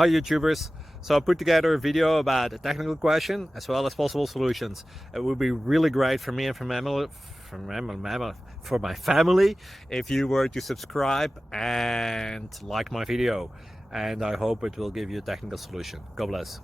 Hi YouTubers! So I put together a video about a technical question as well as possible solutions. It would be really great for me and for my family if you were to subscribe and like my video, and I hope it will give you a technical solution. God bless.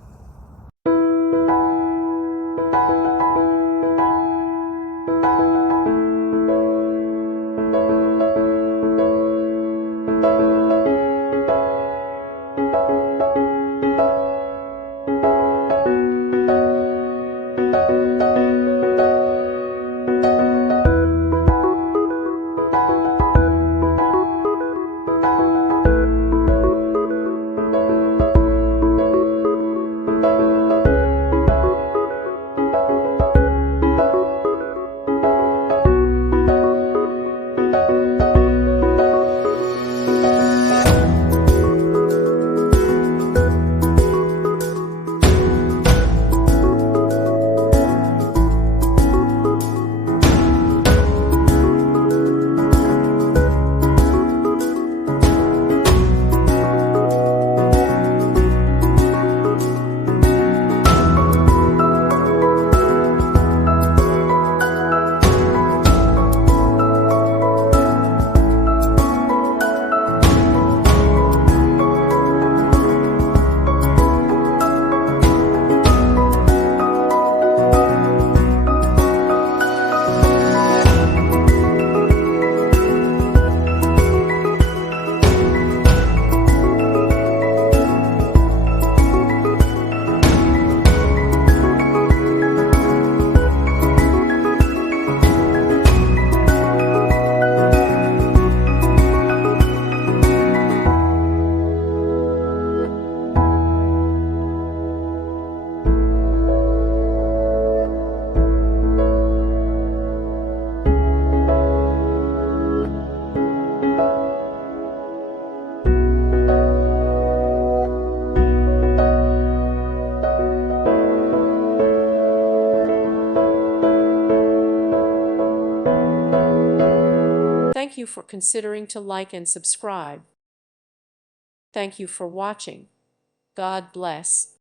Thank you for considering to like and subscribe. Thank you for watching. God bless.